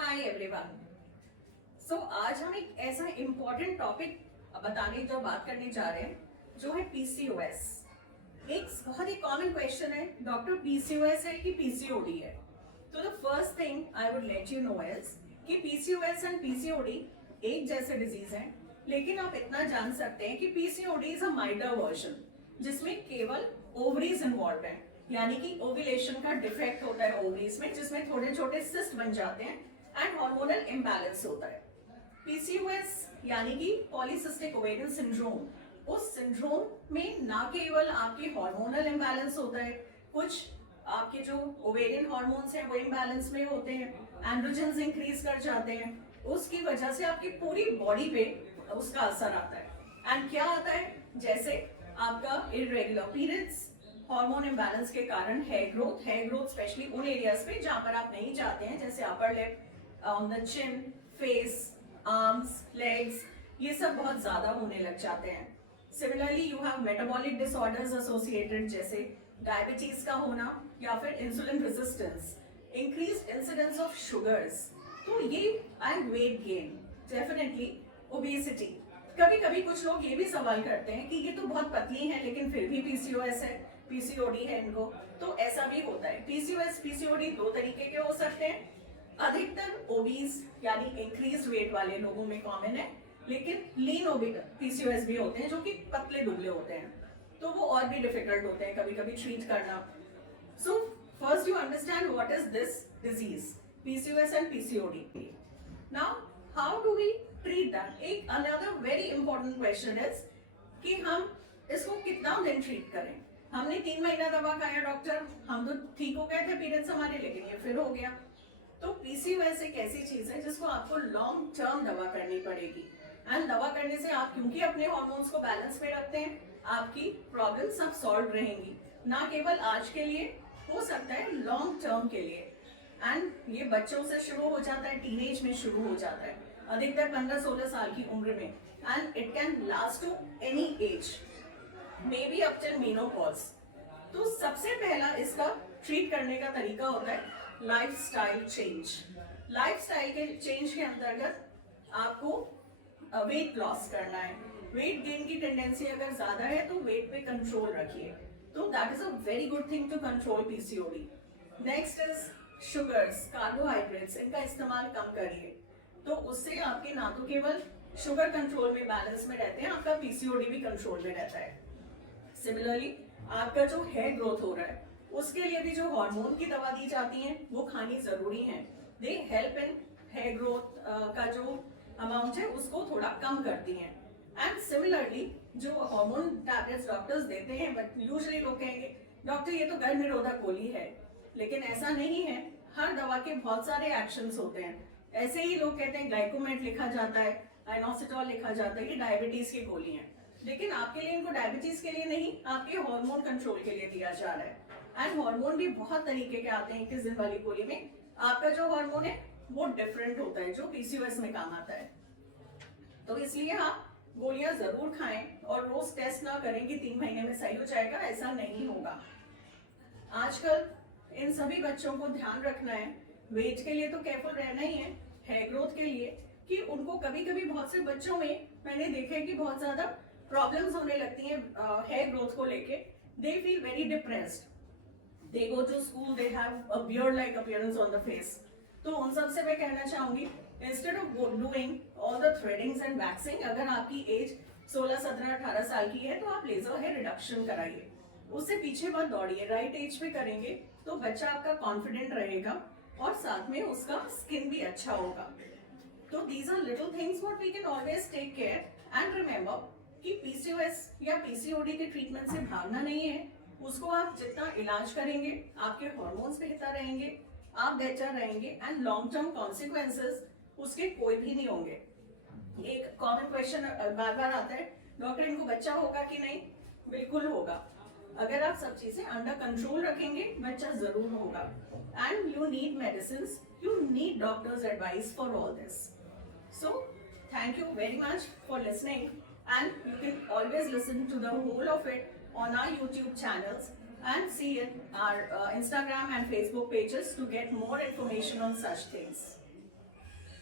Hi everyone. सो आज हम एक ऐसा इम्पोर्टेंट टॉपिक बताने जो बात करने जा रहे हैं जो है पीसीओएस। एक बहुत ही कॉमन क्वेश्चन है, डॉक्टर पीसीओएस है कि पीसीओडी है? तो the first thing I would let you know is कि पीसीओएस एंड पीसीओडी एक जैसे डिजीज हैं, लेकिन आप इतना जान सकते हैं कि PCOD is a milder version जिसमें केवल ओवरीज इन्वॉल्व हैं, यानी कि ओव्यूलेशन का डिफेक्ट होता है ओवरीज में, जिसमें थोड़े छोटे सिस्ट बन जाते हैं एंड हार्मोनल इम्बैलेंस होता है। पीसीओएस यानी कि पॉलीसिस्टिक ओवेरियन सिंड्रोम, उस सिंड्रोम में ना केवल आपके हार्मोनल इम्बैलेंस होता है, कुछ आपके जो ओवेरियन हार्मोन्स हैं वो इम्बैलेंस में होते हैं, एंड्रोजेंस इंक्रीज कर जाते हैं, उसकी वजह से आपकी पूरी बॉडी पे उसका असर आता है। एंड क्या आता है? जैसे आपका इरेगुलर पीरियड्स, हार्मोन इम्बैलेंस के कारण हेयर ग्रोथ स्पेशली उन एरियाज पे जहां पर आप नहीं चाहते हैं, जैसे upper lip, on the chin, face, arms, legs, ये सब बहुत ज्यादा होने लग जाते हैं। Similarly you have metabolic disorders associated, जैसे डायबिटीज का होना या फिर insulin resistance, increased incidence of sugars, तो ये and weight gain, definitely obesity. कभी कभी कुछ लोग ये भी सवाल करते हैं कि ये तो बहुत पतली है लेकिन फिर भी पीसीओएस है, पीसीओडी है इनको, तो ऐसा भी होता है। पीसीओएस पीसीओडी दो तरीके के हो सकते हैं। अधिकतर ओबीज यानी इंक्रीज वेट वाले लोगों में कॉमन है, लेकिन लीन पीसीओएस भी होते हैं जो कि पतले दुबले होते हैं, तो वो और भी डिफिकल्ट होते हैं कभी कभी ट्रीट करना। So first you understand what is this disease, PCOS and PCOD. Now how do we treat that? एक another very important question is कि हम इसको कितना दिन ट्रीट करें। हमने 3 महीना दवा खाया डॉक्टर, हम तो ठीक हो गए थे पीरियड्स हमारे, लेकिन ये फिर हो गया। तो पीसीओएस एक ऐसी चीज है जिसको आपको लॉन्ग टर्म दवा करनी पड़ेगी, एंड दवा करने से आप क्योंकि अपने हार्मोन्स को बैलेंस में रखते हैं, आपकी प्रॉब्लम सब सॉल्व रहेंगी, ना केवल आज के लिए, हो सकता है लॉन्ग टर्म के लिए। एंड ये बच्चों से शुरू हो जाता है, टीनेज में शुरू हो जाता है, अधिकतर 15-16 साल की उम्र में, and it can last to any age, maybe up till menopause. तो सबसे पहला इसका ट्रीट करने का तरीका होता है लाइफस्टाइल चेंज। लाइफस्टाइल के चेंज के अंतर्गत आपको वेट लॉस करना है। वेट गेन की टेंडेंसी अगर ज्यादा है तो वेट पे कंट्रोल रखिए, तो that is a very good thing to control PCOD. Next is sugars, carbohydrates, इनका इस्तेमाल कम करिए, तो उससे आपके ना तो केवल शुगर कंट्रोल में बैलेंस में रहते हैं, आपका पीसीओडी भी कंट्रोल में रहता है। सिमिलरली आपका जो हेयर ग्रोथ हो रहा है उसके लिए भी जो हार्मोन की दवा दी जाती है वो खानी जरूरी है। They help in hair growth का जो अमाउंट है उसको थोड़ा कम करती हैं। एंड सिमिलरली जो हार्मोन टैबलेट्स डॉक्टर्स देते हैं, बट यूजुअली लोग कहेंगे डॉक्टर ये तो गर्भ निरोधक गोली है, लेकिन ऐसा नहीं है। हर दवा के बहुत सारे एक्शंस होते हैं। ऐसे ही लोग कहते हैं ग्लाइकोमेट लिखा जाता है, आइनोसिटॉल लिखा जाता है, ये डायबिटीज की गोली है, लेकिन आपके लिए इनको डायबिटीज के लिए नहीं, आपके हार्मोन कंट्रोल के लिए दिया जा रहा है। एंड हार्मोन भी बहुत तरीके के आते हैं 21 दिन वाली गोली में। आपका जो हार्मोन है वो डिफरेंट होता है जो पीसीओएस में काम आता है, तो इसलिए आप गोलियां जरूर खाएं और रोज टेस्ट ना करें कि 3 महीने में सही हो जाएगा, ऐसा नहीं होगा। आजकल इन सभी बच्चों को ध्यान रखना है, वेट के लिए तो केयरफुल रहना ही है, हेयर ग्रोथ के लिए, कि उनको कभी कभी बहुत से बच्चों में मैंने देखा है कि बहुत ज्यादा प्रॉब्लम्स होने लगती हैं हेयर ग्रोथ को लेके। They feel very depressed, they go to school, they have a beard like appearance on the face. तो उन सब से मैं कहना चाहूंगी, instead of doing all the threadings and waxing, अगर आपकी एज 16, 17, 18 साल की है तो आप लेजर हेयर रिडक्शन कराइए, उससे पीछे मत दौड़िए। राइट एज पे करेंगे तो बच्चा आपका कॉन्फिडेंट रहेगा और साथ में उसका स्किन भी अच्छा होगा। तो these are little things what we can always take care. And remember कि पीसीओएस या पीसीओडी के ट्रीटमेंट से भागना नहीं है, उसको आप जितना इलाज करेंगे आपके हार्मोन्स बेहतर रहेंगे, आप बेहतर रहेंगे, एंड लॉन्ग टर्म कॉन्सिक्वेंसेस उसके कोई भी नहीं होंगे। एक कॉमन क्वेश्चन बार बार आता है, डॉक्टर इनको बच्चा होगा कि नहीं? बिल्कुल होगा, अगर आप सब चीजें अंडर कंट्रोल रखेंगे बच्चा जरूर होगा। And you need medicine, you need doctors advice for all this. So, thank you very much for listening, and you can always listen to the whole of it on our YouTube channels and see it our Instagram and Facebook pages to get more information on such things.